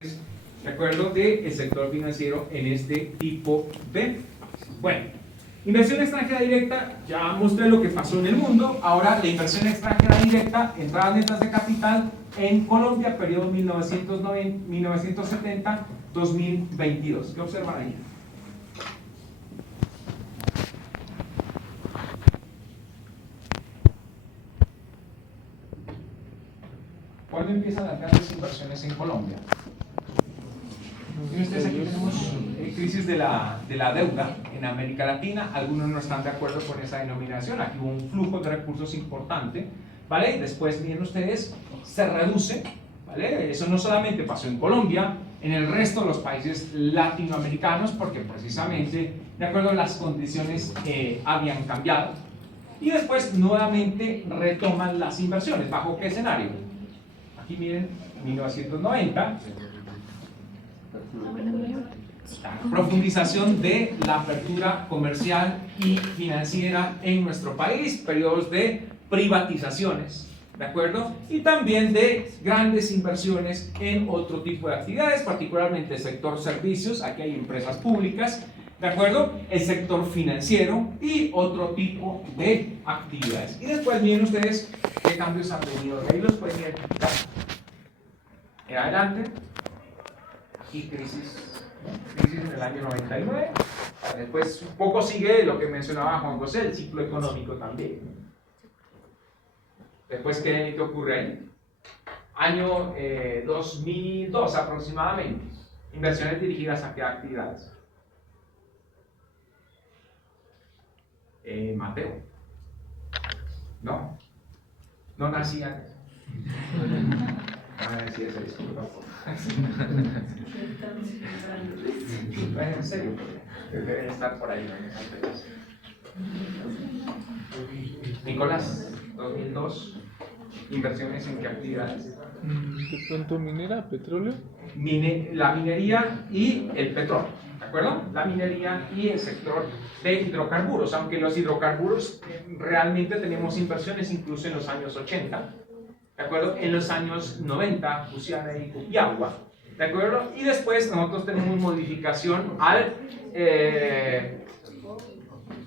de acuerdo del sector financiero en este tipo B. Bueno, inversión extranjera directa, ya mostré lo que pasó en el mundo. Ahora la inversión extranjera directa, entradas netas de capital en Colombia, periodo 1970-2022. ¿Qué observan ahí? ¿Cuándo empiezan las grandes inversiones en Colombia? Miren ustedes, aquí tenemos crisis de la deuda en América Latina. Algunos no están de acuerdo con esa denominación. Aquí hubo un flujo de recursos importante, ¿vale? Y después, miren ustedes, se reduce, ¿vale? Eso no solamente pasó en Colombia, en el resto de los países latinoamericanos, porque precisamente, de acuerdo a las condiciones habían cambiado. Y después, nuevamente, retoman las inversiones. ¿Bajo qué escenario? Aquí miren, 1990. Profundización de la apertura comercial y financiera en nuestro país, periodos de privatizaciones, ¿de acuerdo? Y también de grandes inversiones en otro tipo de actividades, particularmente el sector servicios, aquí hay empresas públicas, ¿de acuerdo? El sector financiero y otro tipo de actividades. Y después miren ustedes qué cambios han venido, de ahí los pueden identificar. En adelante, y crisis en el año 99. Después un poco sigue lo que mencionaba Juan José, el ciclo económico también. Después, ¿qué ocurre ahí? Año 2002 aproximadamente. Inversiones dirigidas a qué actividades. Mateo. No nacía. Sí, esa disculpa. En serio, deben estar por ahí, Nicolás, 2002, inversiones en qué actividades? ¿De pronto minera, petróleo? La minería y el petróleo, ¿de acuerdo? La minería y el sector de hidrocarburos, aunque los hidrocarburos realmente tenemos inversiones incluso en los años 80, ¿de acuerdo? En los años 90, Luciana y Agua, ¿de acuerdo? Y después nosotros tenemos modificación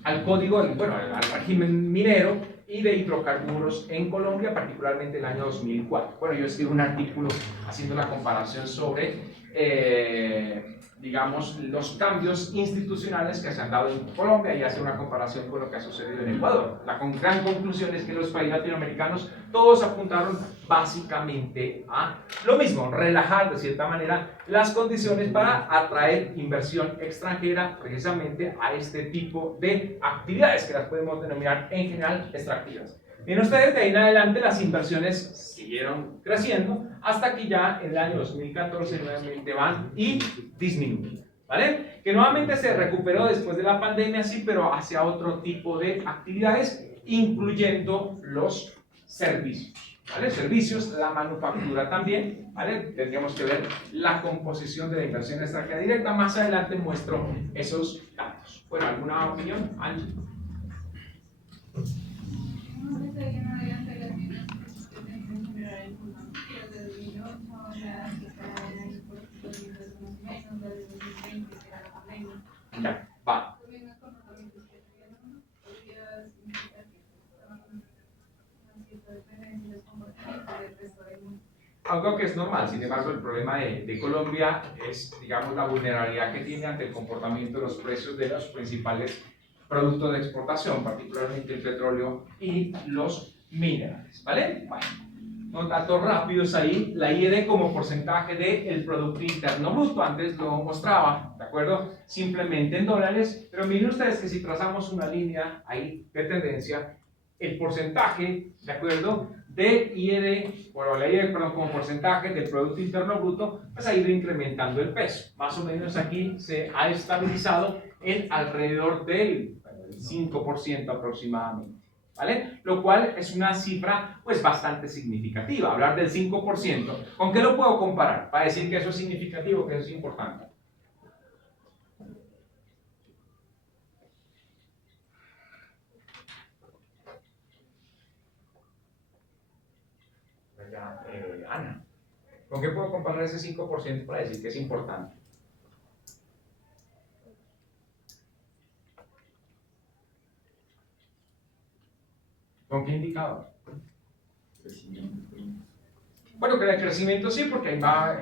al código, bueno, al régimen minero y de hidrocarburos en Colombia, particularmente el año 2004. Bueno, yo escribo un artículo haciendo la comparación sobre, digamos, los cambios institucionales que se han dado en Colombia y hace una comparación con lo que ha sucedido en Ecuador. La gran conclusión es que los países latinoamericanos todos apuntaron básicamente a lo mismo, relajar de cierta manera las condiciones para atraer inversión extranjera precisamente a este tipo de actividades que las podemos denominar en general extractivas. Miren ustedes, de ahí en adelante las inversiones siguieron creciendo hasta que ya en el año 2014 nuevamente van y disminuyen, ¿vale? Que nuevamente se recuperó después de la pandemia, sí, pero hacia otro tipo de actividades, incluyendo los servicios, ¿vale? Servicios, la manufactura también, ¿vale? Tendríamos que ver la composición de la inversión extranjera directa. Más adelante muestro esos datos. Bueno, ¿alguna opinión, Angie? Ya, va. Algo que es normal, sin embargo, el problema de Colombia es, digamos, la vulnerabilidad que tiene ante el comportamiento de los precios de los principales productos de exportación, particularmente el petróleo y los minerales, ¿vale? Bueno, unos datos rápidos ahí, la IED como porcentaje del Producto Interno Bruto, antes lo mostraba, ¿de acuerdo? Simplemente en dólares, pero miren ustedes que si trazamos una línea ahí de tendencia, el porcentaje, ¿de acuerdo?, de IED, bueno, la IED, perdón, como porcentaje del Producto Interno Bruto, pues ha ido incrementando el peso. Más o menos aquí se ha estabilizado en alrededor del 5% aproximadamente, ¿vale? Lo cual es una cifra, pues, bastante significativa. Hablar del 5%, ¿con qué lo puedo comparar? Para decir que eso es significativo, que eso es importante. Ana. ¿Con qué puedo comparar ese 5% para decir que es importante? ¿Con qué indicador? Bueno, con el crecimiento sí, porque ahí va,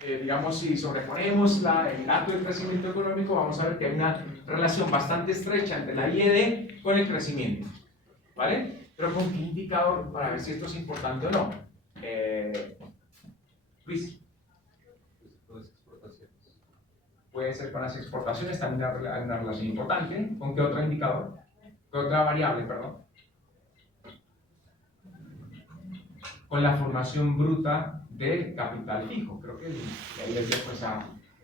digamos, si sobreponemos el dato del crecimiento económico, vamos a ver que hay una relación bastante estrecha entre la IED con el crecimiento, ¿vale? Pero ¿con qué indicador para ver si esto es importante o no? Luis. Puede ser con las exportaciones, también hay una relación importante. ¿Con qué otro indicador? ¿Con otra variable, perdón? Con la formación bruta de capital fijo. Creo que ahí les dejo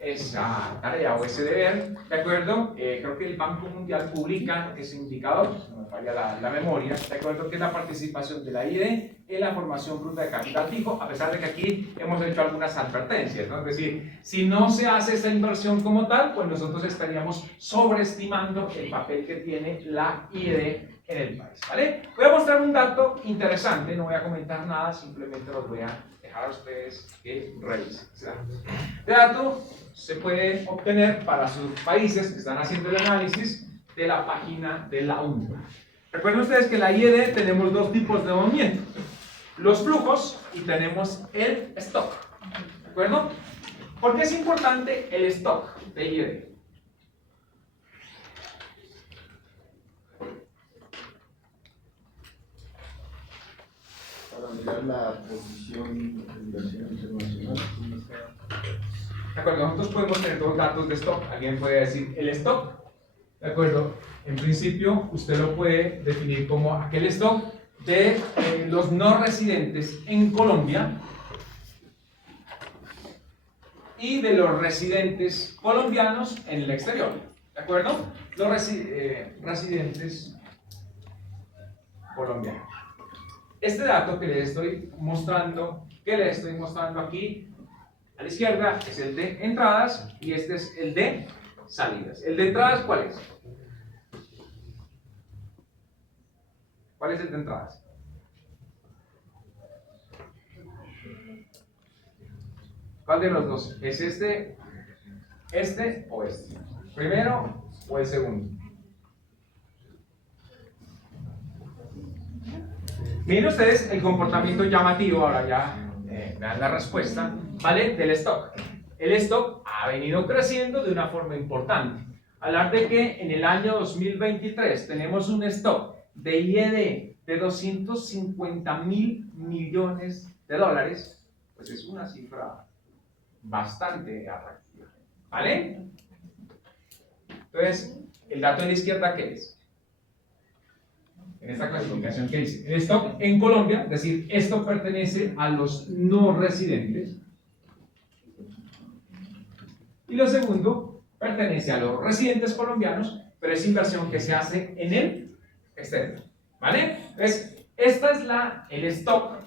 esa tarea o ese deber, ¿de acuerdo? Creo que el Banco Mundial publica ese indicador, si no me falla la memoria, ¿de acuerdo? Que es la participación de la IED en la formación bruta de capital fijo, a pesar de que aquí hemos hecho algunas advertencias, ¿no? Es decir, si no se hace esta inversión como tal, pues nosotros estaríamos sobreestimando el papel que tiene la IED en el país, ¿vale? Voy a mostrar un dato interesante, no voy a comentar nada, simplemente los voy a dejar a ustedes que revisen. Este dato se puede obtener para sus países que están haciendo el análisis de la página de la UNRWA. Recuerden ustedes que en la IED tenemos dos tipos de movimiento, los flujos y tenemos el stock, ¿de acuerdo? ¿Por qué es importante el stock de IED? Para mirar la posición de inversión internacional. De acuerdo, nosotros podemos tener dos datos de stock. Alguien puede decir el stock. De acuerdo, en principio usted lo puede definir como aquel stock de los no residentes en Colombia y de los residentes colombianos en el exterior. ¿De acuerdo? Los residentes colombianos. Este dato que les estoy mostrando aquí a la izquierda es el de entradas y este es el de salidas. ¿El de entradas cuál es? ¿Cuál es el de entradas? ¿Cuál de los dos? ¿Es este o este? ¿Primero o el segundo? Miren ustedes el comportamiento llamativo, ahora ya me dan la respuesta, ¿vale? Del stock. El stock ha venido creciendo de una forma importante. Hablar de que en el año 2023 tenemos un stock de IED de 250.000 millones de dólares, pues es una cifra bastante atractiva, ¿vale? Entonces, el dato de la izquierda, ¿qué es? En esta clasificación que dice, el stock en Colombia, es decir, esto pertenece a los no residentes. Y lo segundo, pertenece a los residentes colombianos, pero es inversión que se hace en el exterior. ¿Vale? Entonces, esta es el stock,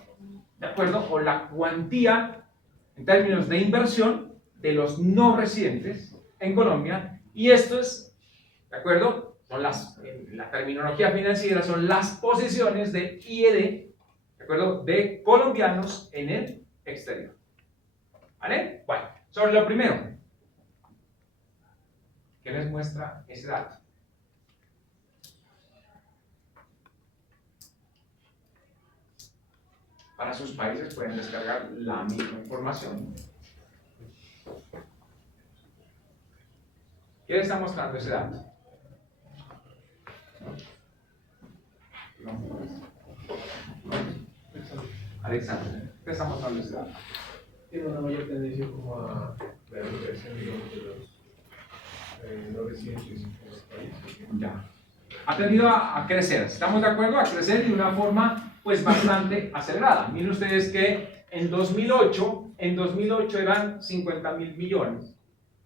¿de acuerdo? O la cuantía en términos de inversión de los no residentes en Colombia. Y esto es, ¿de acuerdo? Son en la terminología financiera, son las posiciones de IED, ¿de acuerdo? De colombianos en el exterior. ¿Vale? Bueno, sobre lo primero, ¿qué les muestra ese dato? Para sus países pueden descargar la misma información. ¿Qué le está mostrando ese dato? Alexander, ¿qué está mostrando ese dato? Tiene una mayor tendencia como a la recuperación de los no residentes en los países. Ya. Ha tendido a crecer, ¿estamos de acuerdo? A crecer de una forma pues bastante acelerada. Miren ustedes que en 2008 eran 50.000 millones.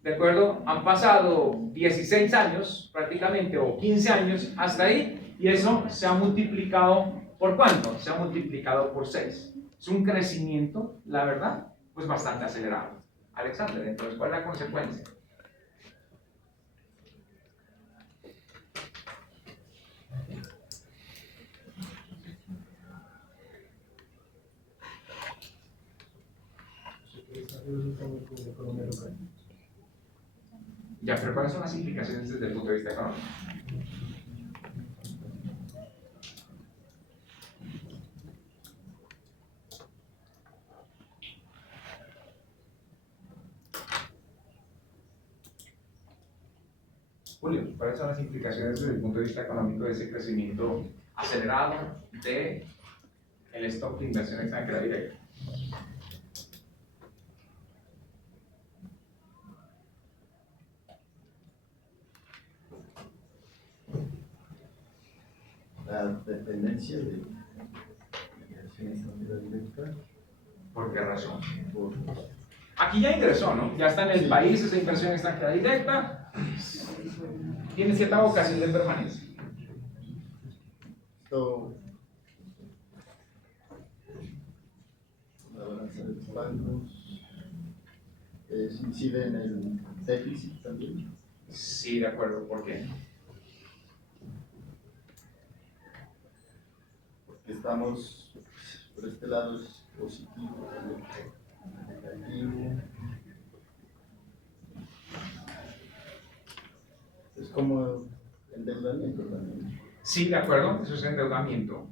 ¿De acuerdo? Han pasado 16 años prácticamente o 15 años hasta ahí y eso se ha multiplicado ¿por cuánto? Se ha multiplicado por 6. Es un crecimiento, la verdad, pues bastante acelerado. Alexander, entonces, ¿cuál es la consecuencia? con la economía local. Ya, pero ¿cuáles son las implicaciones desde el punto de vista económico? Julio, ¿cuáles son las implicaciones desde el punto de vista económico de ese crecimiento acelerado de el stock de inversión extranjera directa? La dependencia de inversión extranjera directa ¿Por qué razón? por Aquí ya ingresó, ¿no? Ya está en el Sí. país esa inversión extranjera directa, tiene cierta vocación de permanencia. esto, la balanza de los pagos, incide en el déficit también. Sí, de acuerdo, ¿por qué? Porque estamos, por este lado es positivo, negativo. Es como endeudamiento también. Sí, de acuerdo, eso es endeudamiento.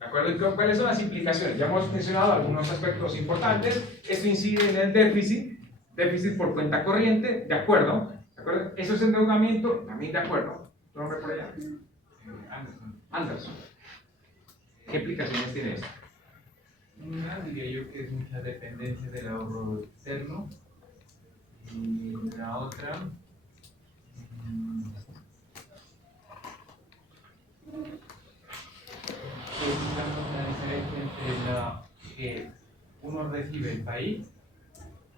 ¿De acuerdo? ¿Y cuáles son las implicaciones? Ya hemos mencionado algunos aspectos importantes. Esto incide en el déficit, déficit por cuenta corriente, ¿de acuerdo? ¿De acuerdo? Eso es endeudamiento, también de acuerdo. ¿Tu nombre por allá? Anderson. ¿Qué implicaciones tiene esto? Una diría yo que es mucha dependencia del ahorro externo y la otra es digamos, la diferencia entre la que uno recibe el país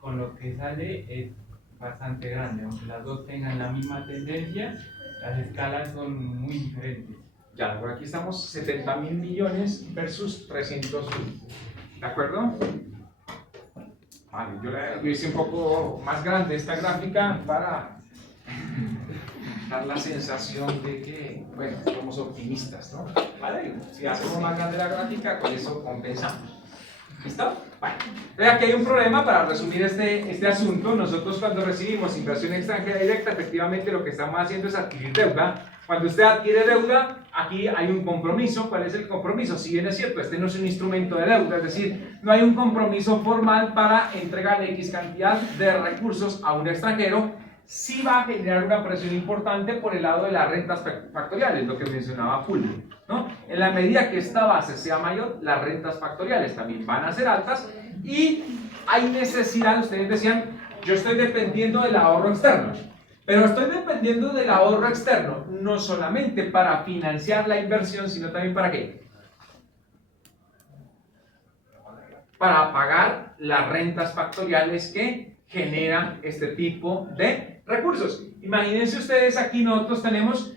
con lo que sale es bastante grande, aunque las dos tengan la misma tendencia, las escalas son muy diferentes. Ya, por aquí estamos 70.000 millones versus 300.000. ¿De acuerdo? Vale, yo hice un poco más grande esta gráfica para dar la sensación de que, bueno, somos optimistas, ¿no? Vale, si hacemos más grande la gráfica, con eso compensamos. ¿Listo? Bueno, vea que hay un problema para resumir este asunto. Nosotros cuando recibimos inversión extranjera directa, efectivamente lo que estamos haciendo es adquirir deuda. Cuando usted adquiere deuda, aquí hay un compromiso. ¿Cuál es el compromiso? Si bien es cierto, este no es un instrumento de deuda, es decir, no hay un compromiso formal para entregar X cantidad de recursos a un extranjero, sí va a generar una presión importante por el lado de las rentas factoriales, lo que mencionaba Julio, ¿no? En la medida que esta base sea mayor, las rentas factoriales también van a ser altas y hay necesidad, ustedes decían, yo estoy dependiendo del ahorro externo, pero estoy dependiendo del ahorro externo no solamente para financiar la inversión, sino también para ¿qué? Para pagar las rentas factoriales que generan este tipo de recursos. Imagínense ustedes, aquí nosotros tenemos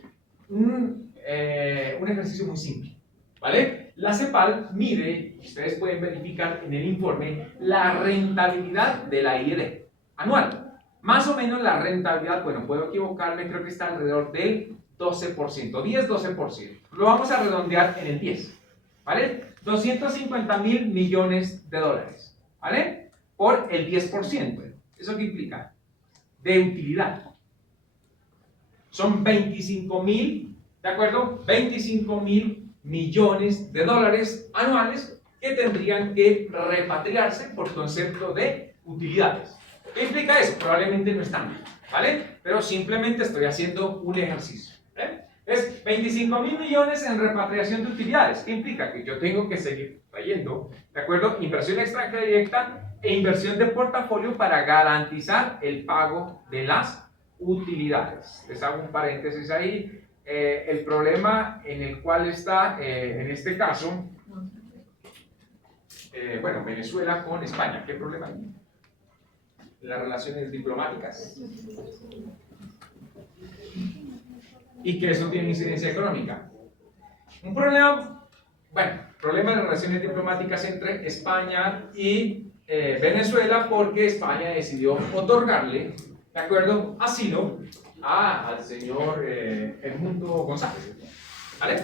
un ejercicio muy simple, ¿vale? La CEPAL mide, ustedes pueden verificar en el informe, la rentabilidad de la IED anual. Más o menos la rentabilidad, bueno, puedo equivocarme, creo que está alrededor del 12%, 10-12%. Lo vamos a redondear en el 10, ¿vale? 250.000 millones de dólares, ¿vale? Por el 10%. ¿Eso qué implica? De utilidad. Son 25.000, ¿de acuerdo? 25.000 millones de dólares anuales que tendrían que repatriarse por concepto de utilidades. ¿Qué implica eso? Probablemente no está mal, ¿vale? Pero simplemente estoy haciendo un ejercicio. Es 25.000 millones en repatriación de utilidades. ¿Qué implica? Que yo tengo que seguir trayendo, ¿de acuerdo? Inversión extranjera directa e inversión de portafolio para garantizar el pago de las utilidades. Les hago un paréntesis ahí. El problema en el cual está, en este caso, bueno, Venezuela con España. ¿Qué problema hay? Las relaciones diplomáticas. Y que eso tiene incidencia económica. Un problema, bueno, problema de relaciones diplomáticas entre España y Venezuela, porque España decidió otorgarle, ¿de acuerdo?, asilo al señor Edmundo González, ¿vale?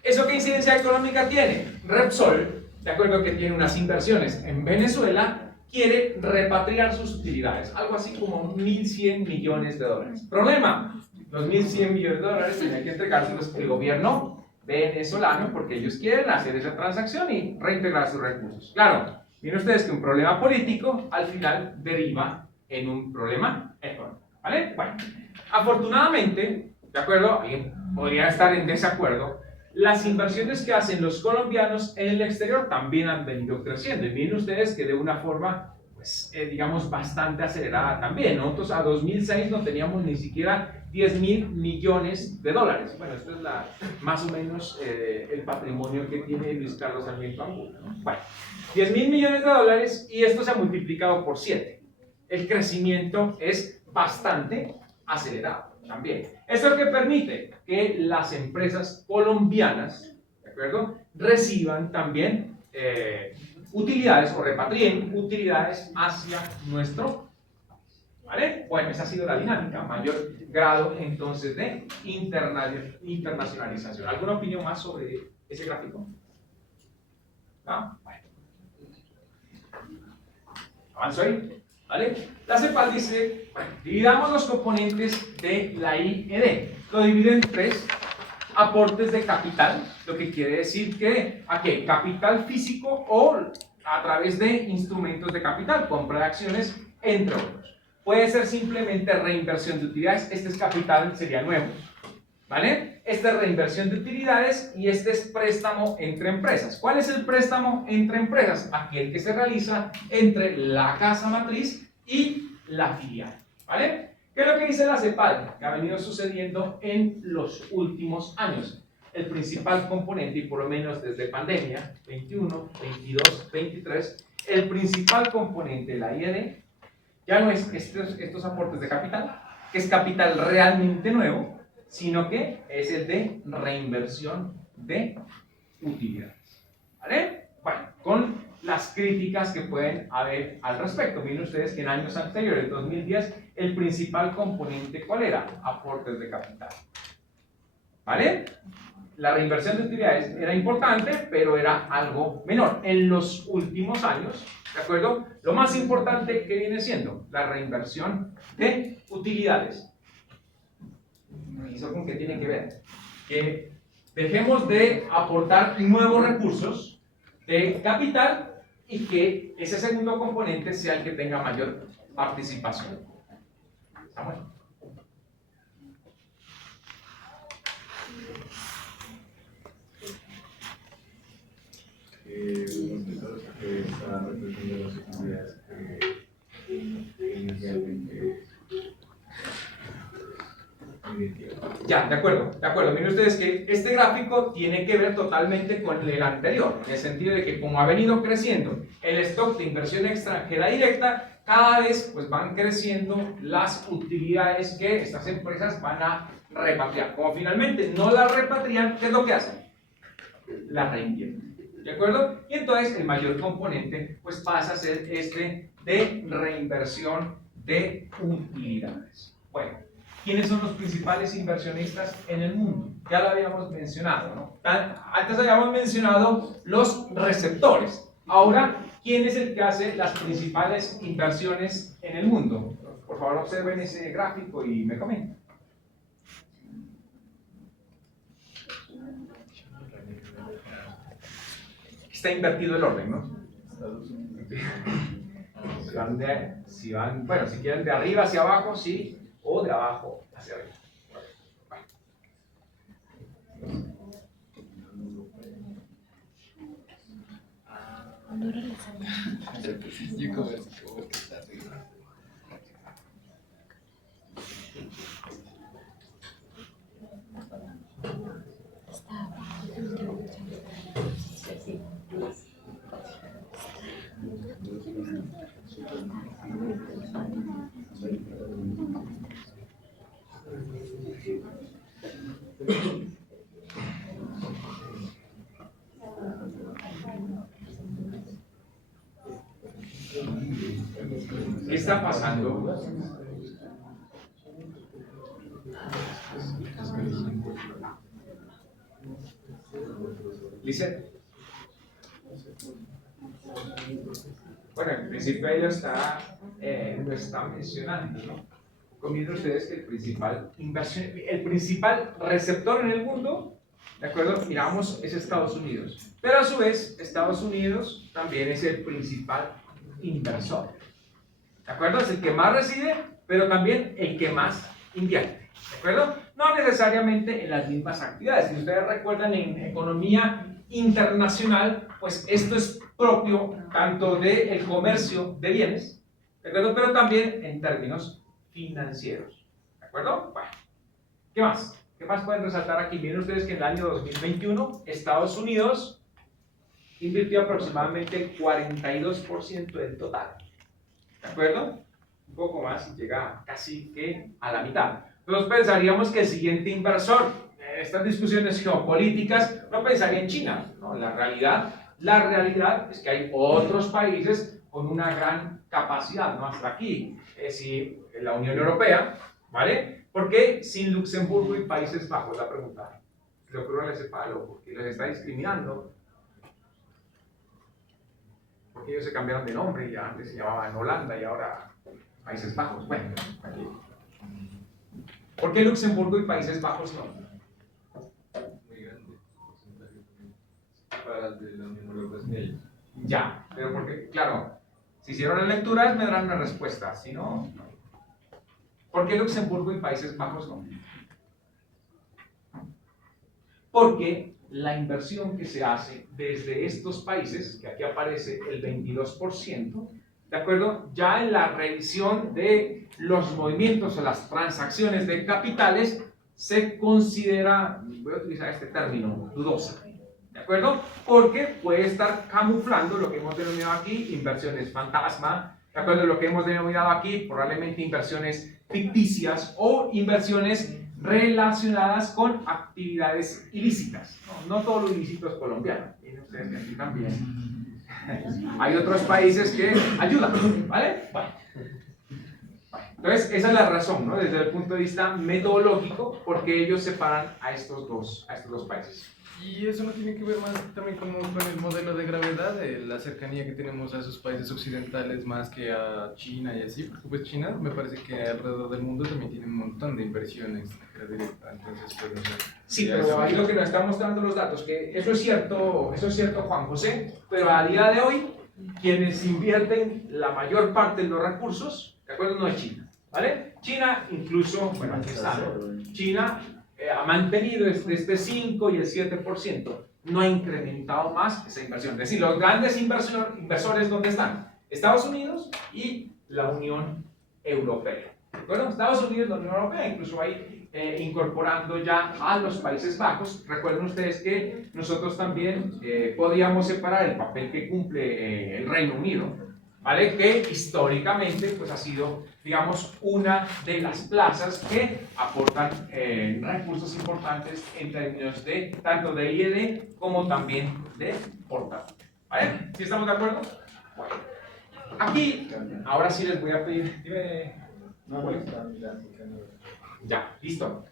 ¿Eso qué incidencia económica tiene? Repsol, ¿de acuerdo?, que tiene unas inversiones en Venezuela, quiere repatriar sus utilidades, algo así como 1.100 millones de dólares. Problema, los 1.100 millones de dólares tienen que entregárselos el gobierno venezolano porque ellos quieren hacer esa transacción y reintegrar sus recursos. Claro, miren ustedes que un problema político al final deriva en un problema económico, ¿vale? Bueno, afortunadamente, ¿de acuerdo? Alguien podría estar en desacuerdo. Las inversiones que hacen los colombianos en el exterior también han venido creciendo. Y miren ustedes que de una forma, pues, digamos, bastante acelerada también. Nosotros a 2006 no teníamos ni siquiera 10.000 millones de dólares. Bueno, esto es más o menos el patrimonio que tiene Luis Carlos Sarmiento Angulo, ¿no? Bueno, 10.000 millones de dólares y esto se ha multiplicado por 7. El crecimiento es bastante acelerado también. Esto es lo que permite que las empresas colombianas, ¿de acuerdo?, reciban también utilidades o repatrien utilidades hacia nuestro, ¿vale? Bueno, esa ha sido la dinámica, mayor grado entonces de internacionalización. ¿Alguna opinión más sobre ese gráfico? ¿No? Bueno. Avanzo ahí. ¿Vale? La CEPAL dice, bueno, dividamos los componentes de la IED. Lo divide en 3 aportes de capital, lo que quiere decir que, ¿a qué? Capital físico o a través de instrumentos de capital, compra de acciones, entre otros. Puede ser simplemente reinversión de utilidades, este es capital, sería nuevo, ¿vale? Esta es reinversión de utilidades y este es préstamo entre empresas. ¿Cuál es el préstamo entre empresas? Aquel que se realiza entre la casa matriz y la filial, ¿vale? ¿Qué es lo que dice la CEPAL? Que ha venido sucediendo en los últimos años. El principal componente, y por lo menos desde pandemia, 21, 22, 23, el principal componente de la IED ya no es estos aportes de capital, que es capital realmente nuevo, sino que es el de reinversión de utilidades, ¿vale? Bueno, con las críticas que pueden haber al respecto. Miren ustedes que en años anteriores, 2010, el principal componente, ¿cuál era? Aportes de capital, ¿vale? La reinversión de utilidades era importante, pero era algo menor. En los últimos años, ¿de acuerdo? Lo más importante que viene siendo la reinversión de utilidades. ¿Y eso con qué tiene que ver? Que dejemos de aportar nuevos recursos de capital y que ese segundo componente sea el que tenga mayor participación. ¿Estamos? Esta represión de las utilidades que inicialmente Ya, de acuerdo. Miren ustedes que este gráfico tiene que ver totalmente con el anterior, en el sentido de que como ha venido creciendo el stock de inversión extranjera directa, cada vez pues van creciendo las utilidades que estas empresas van a repatriar. Como finalmente no las repatrian, ¿qué es lo que hacen? Las reinvierten. ¿De acuerdo? Y entonces el mayor componente pues pasa a ser este de reinversión de utilidades. Bueno, ¿quiénes son los principales inversionistas en el mundo? Ya lo habíamos mencionado, ¿no? Antes habíamos mencionado los receptores. Ahora, ¿quién es el que hace las principales inversiones en el mundo? Por favor, observen ese gráfico y me comenten. Está invertido el orden, ¿no? Bueno, si quieren de arriba hacia abajo, sí, o de abajo hacia arriba. ¿Qué está pasando? Lizeth. Bueno, en principio ahí lo está mencionando, ¿no? Comienzan ustedes que el principal receptor en el mundo, ¿de acuerdo? Miramos, es Estados Unidos. Pero a su vez, Estados Unidos también es el principal inversor. ¿De acuerdo? Es el que más recibe, pero también el que más invierte. ¿De acuerdo? No necesariamente en las mismas actividades. Si ustedes recuerdan en economía internacional, pues esto es propio tanto del comercio de bienes, ¿de acuerdo? Pero también en términos financieros. ¿De acuerdo? Bueno, ¿qué más? ¿Qué más pueden resaltar aquí? Miren ustedes que en el año 2021 Estados Unidos invirtió aproximadamente el 42% del total. ¿De acuerdo? Un poco más y llega casi que a la mitad. Entonces pensaríamos que el siguiente inversor en estas discusiones geopolíticas no pensaría en China, ¿no? La realidad es que hay otros países con una gran capacidad, ¿no? Hasta aquí, si la Unión Europea, ¿vale? ¿Por qué sin Luxemburgo y Países Bajos? La pregunta. Le ocurre ese palo, porque les está discriminando. Porque ellos se cambiaron de nombre, ya antes se llamaban Holanda y ahora Países Bajos. Bueno, aquí. ¿Por qué Luxemburgo y Países Bajos no? Muy grande porcentaje para el de la Unión Europea. Ya, pero porque, claro, si hicieron las lecturas me darán una respuesta, si no, no. ¿Por qué Luxemburgo y Países Bajos no? Porque la inversión que se hace desde estos países, que aquí aparece el 22%, ¿de acuerdo? Ya en la revisión de los movimientos o las transacciones de capitales se considera, voy a utilizar este término, dudosa. ¿De acuerdo? Porque puede estar camuflando lo que hemos denominado aquí, inversiones fantasma, ¿de acuerdo? Lo que hemos denominado aquí, probablemente inversiones ficticias o inversiones relacionadas con actividades ilícitas. No todo lo ilícito es colombiano, miren ustedes que aquí también hay otros países que ayudan, ¿vale? Bueno. Entonces, esa es la razón, ¿no? Desde el punto de vista metodológico, porque ellos separan a estos dos países. Y eso no tiene que ver más también como con el modelo de gravedad, de la cercanía que tenemos a esos países occidentales más que a China y así, porque pues China me parece que alrededor del mundo también tiene un montón de inversiones extranjera directa, entonces pues no sé. Sí, pero ahí lo que nos están mostrando los datos, que eso es cierto Juan José, pero a día de hoy, quienes invierten la mayor parte de los recursos, ¿de acuerdo? No es China, ¿vale? China incluso, bueno, aquí está, ¿no? China ha mantenido este 5 y el 7%, no ha incrementado más esa inversión. Es decir, los grandes inversores, ¿dónde están? Estados Unidos y la Unión Europea. Bueno, Estados Unidos y la Unión Europea, incluso ahí incorporando ya a los Países Bajos. Recuerden ustedes que nosotros también podíamos separar el papel que cumple el Reino Unido, ¿vale? Que históricamente pues, ha sido, digamos, una de las plazas que aportan recursos importantes en términos de tanto de I&D como también de portafolio. ¿Vale? ¿Sí estamos de acuerdo? Bueno. Aquí, ahora sí les voy a pedir, dime. Ya, listo.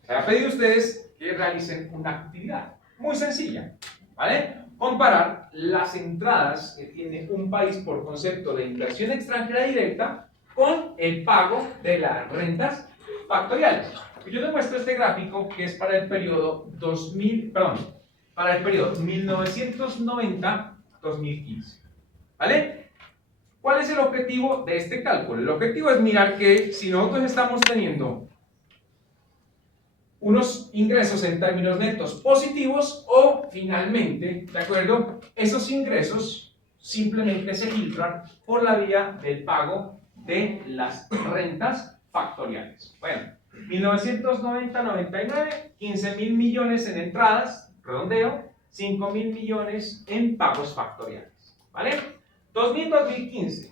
Les voy a pedir a ustedes que realicen una actividad muy sencilla, ¿vale? Comparar las entradas que tiene un país por concepto de inversión extranjera directa con el pago de las rentas factoriales. Yo les muestro este gráfico que es para el periodo 1990-2015. ¿Vale? ¿Cuál es el objetivo de este cálculo? El objetivo es mirar que si nosotros estamos teniendo unos ingresos en términos netos positivos o finalmente, ¿de acuerdo? Esos ingresos simplemente se filtran por la vía del pago de las rentas factoriales. Bueno, 1990-99, 15.000 millones en entradas, redondeo, 5.000 millones en pagos factoriales, ¿vale? 2000-2015,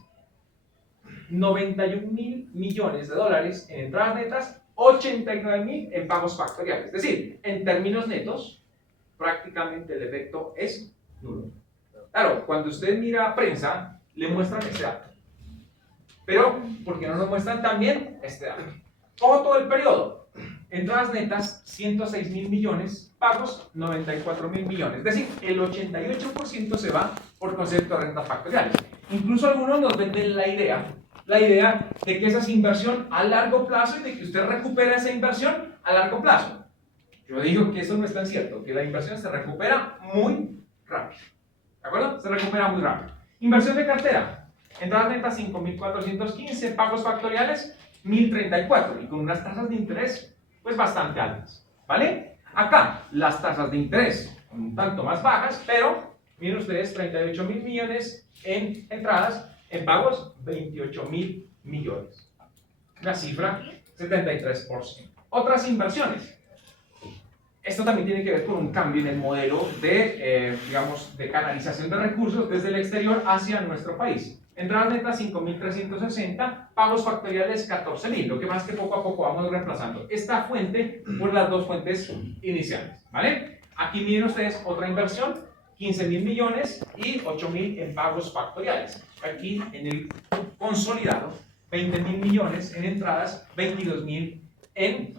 91.000 millones de dólares en entradas netas, 89.000 en pagos factoriales. Es decir, en términos netos, prácticamente el efecto es nulo. Claro, cuando usted mira prensa, le muestran este dato. Pero, ¿por qué no nos muestran también este dato? Todo el periodo. Entradas netas, 106.000 millones, pagos, 94.000 millones. Es decir, el 88% se va por concepto de rentas factoriales. Incluso algunos nos venden la idea de que esa es inversión a largo plazo y de que usted recupera esa inversión a largo plazo. Yo digo que eso no es tan cierto, que la inversión se recupera muy rápido. ¿De acuerdo? Se recupera muy rápido. Inversión de cartera. Entradas netas 5.415, pagos factoriales 1.034 y con unas tasas de interés pues bastante altas. ¿Vale? Acá las tasas de interés un tanto más bajas, pero miren ustedes 38.000 millones en entradas, en pagos 28.000 millones. Una cifra 73%. Otras inversiones. Esto también tiene que ver con un cambio en el modelo de, digamos, de canalización de recursos desde el exterior hacia nuestro país. Entradas netas 5.360, pagos factoriales 14.000, lo que más que poco a poco vamos reemplazando esta fuente por las dos fuentes iniciales, ¿vale? Aquí miren ustedes otra inversión, 15.000 millones y 8.000 en pagos factoriales. Aquí en el consolidado, 20.000 millones en entradas, 22.000 en...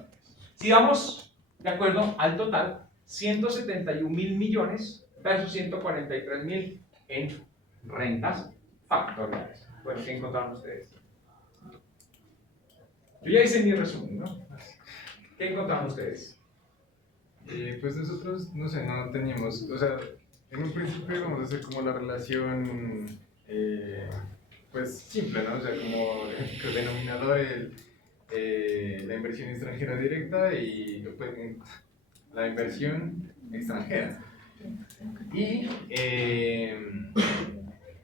Si vamos de acuerdo al total, 171.000 millones versus 143.000 en rentas factoriales. Bueno, ¿qué encontraron ustedes? Yo ya hice mi resumen, ¿no? ¿Qué encontraron ustedes? Pues nosotros, no sé, no teníamos, o sea, en un principio íbamos a hacer como la relación, pues simple, ¿no? O sea, como el denominador, la inversión extranjera directa y pues, la inversión extranjera.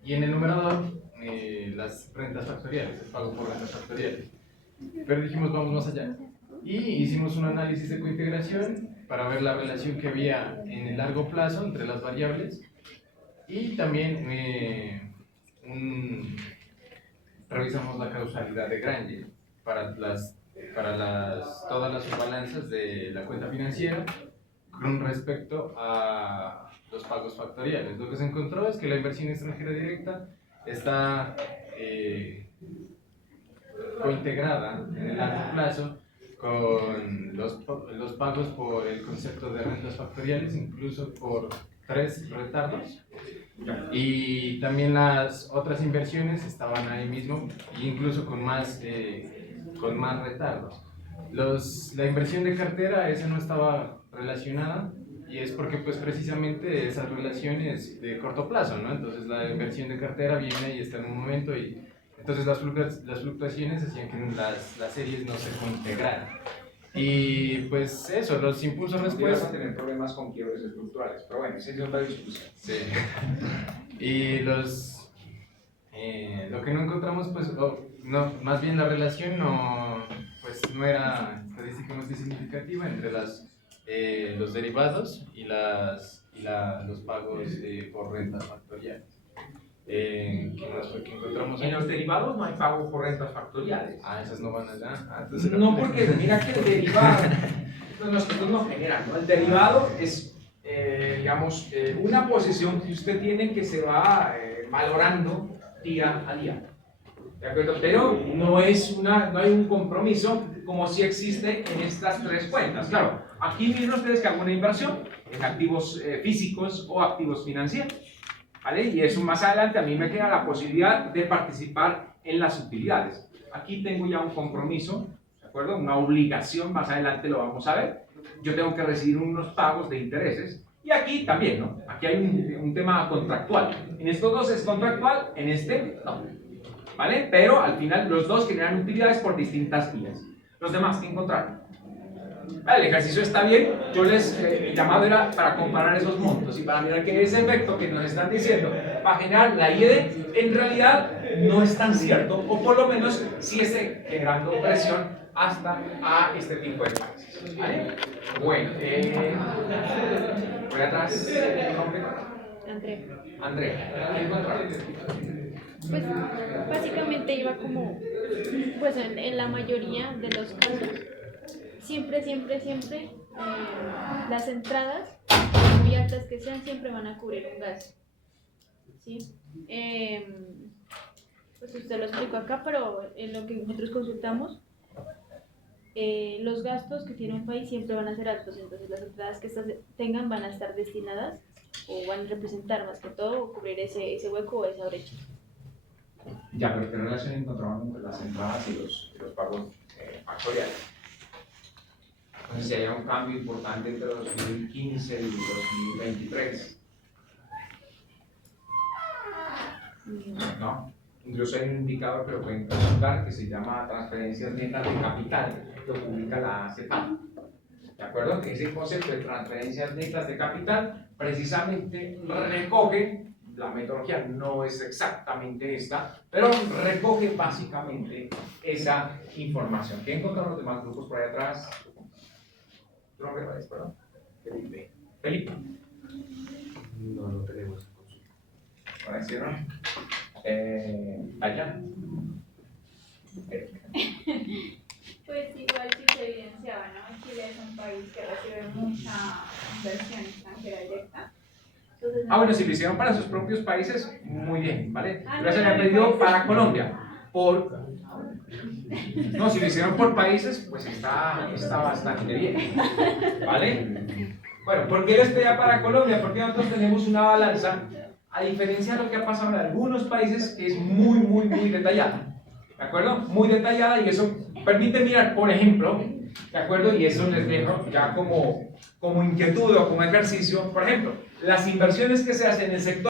Y en el numerador, las rentas factoriales, el pago por rentas factoriales. Pero dijimos, vamos más allá. Y hicimos un análisis de cointegración para ver la relación que había en el largo plazo entre las variables. Y también revisamos la causalidad de Granger para todas las balanzas de la cuenta financiera con respecto a los pagos factoriales. Lo que se encontró es que la inversión extranjera directa está cointegrada en el largo plazo con los pagos por el concepto de rentas factoriales, incluso por 3 retardos. Y también las otras inversiones estaban ahí mismo, incluso con más retardos. La inversión de cartera, esa no estaba relacionada, y es porque pues precisamente esa relación es de corto plazo, ¿no? Entonces la inversión de cartera viene y está en un momento, y entonces las fluctuaciones hacían que las series no se integraran. Y pues eso, los impulsos Después respuesta... a tener problemas con quiebres estructurales, pero bueno, esa es otra discusión. Sí. Y lo que no encontramos, pues, no, más bien la relación pues, no era estadísticamente significativa entre los derivados y los pagos por rentas factoriales. ¿Qué más fue que encontramos? En los derivados no hay pago por rentas factoriales. Ah, esas no van allá. Entonces, no, porque mira que el derivado, nosotros no generan, ¿no? El derivado es, digamos, una posición que usted tiene que se va valorando día a día. ¿De acuerdo? Pero no hay un compromiso como si existe en estas 3 cuentas. Claro, aquí miren ustedes que hago una inversión en activos físicos o activos financieros. ¿Vale? Y eso más adelante a mí me queda la posibilidad de participar en las utilidades. Aquí tengo ya un compromiso, ¿de acuerdo? Una obligación, más adelante lo vamos a ver. Yo tengo que recibir unos pagos de intereses. Y aquí también, ¿no? Aquí hay un tema contractual. En estos dos es contractual, en este no. ¿Vale? Pero al final los dos generan utilidades por distintas vías. Los demás, ¿qué encontraron? El ejercicio está bien, el llamado era para comparar esos montos y para mirar que ese efecto que nos están diciendo para generar la IED en realidad no es tan cierto, o por lo menos sí está generando presión hasta a este tipo de países. ¿Vale? Bueno, voy atrás. Andrea, ¿qué encontraron? Pues básicamente iba como, pues en la mayoría de los casos, siempre, las entradas, muy altas que sean, siempre van a cubrir un gasto, ¿sí? Pues usted lo explicó acá, pero en lo que nosotros consultamos, los gastos que tiene un país siempre van a ser altos, entonces las entradas que estas tengan van a estar destinadas o van a representar más que todo cubrir ese hueco o esa brecha. Ya, pero ¿qué relación encontramos entre las entradas y los pagos factoriales? Entonces, si hay un cambio importante entre 2015 y 2023. ¿No? Incluso hay un indicador que lo pueden consultar que se llama transferencias netas de capital, lo publica la CEPAL. ¿De acuerdo? Ese concepto de transferencias netas de capital precisamente recoge, la metodología no es exactamente esta, pero recoge básicamente esa información. ¿Qué encontraron los demás grupos por ahí atrás? ¿Tu nombre cuál es, perdón? Felipe. Felipe. No lo tenemos. ¿Para decirlo? Allá. Pues igual sí se evidenciaba, ¿no? Chile es un país que recibe mucha inversión extranjera directa. Entonces, Bueno, si lo hicieron para sus propios países, muy bien, ¿vale? Ah, Pero se no, le ha no, pedido no. para Colombia. No, si lo hicieron por países, pues está bastante bien, ¿vale? Bueno, ¿por qué les pedía para Colombia? Porque nosotros tenemos una balanza, a diferencia de lo que ha pasado en algunos países, que es muy detallada, ¿de acuerdo? Muy detallada, y eso permite mirar, por ejemplo, ¿de acuerdo? Y eso les dejo ya como inquietud o como ejercicio, por ejemplo, las inversiones que se hacen en el sector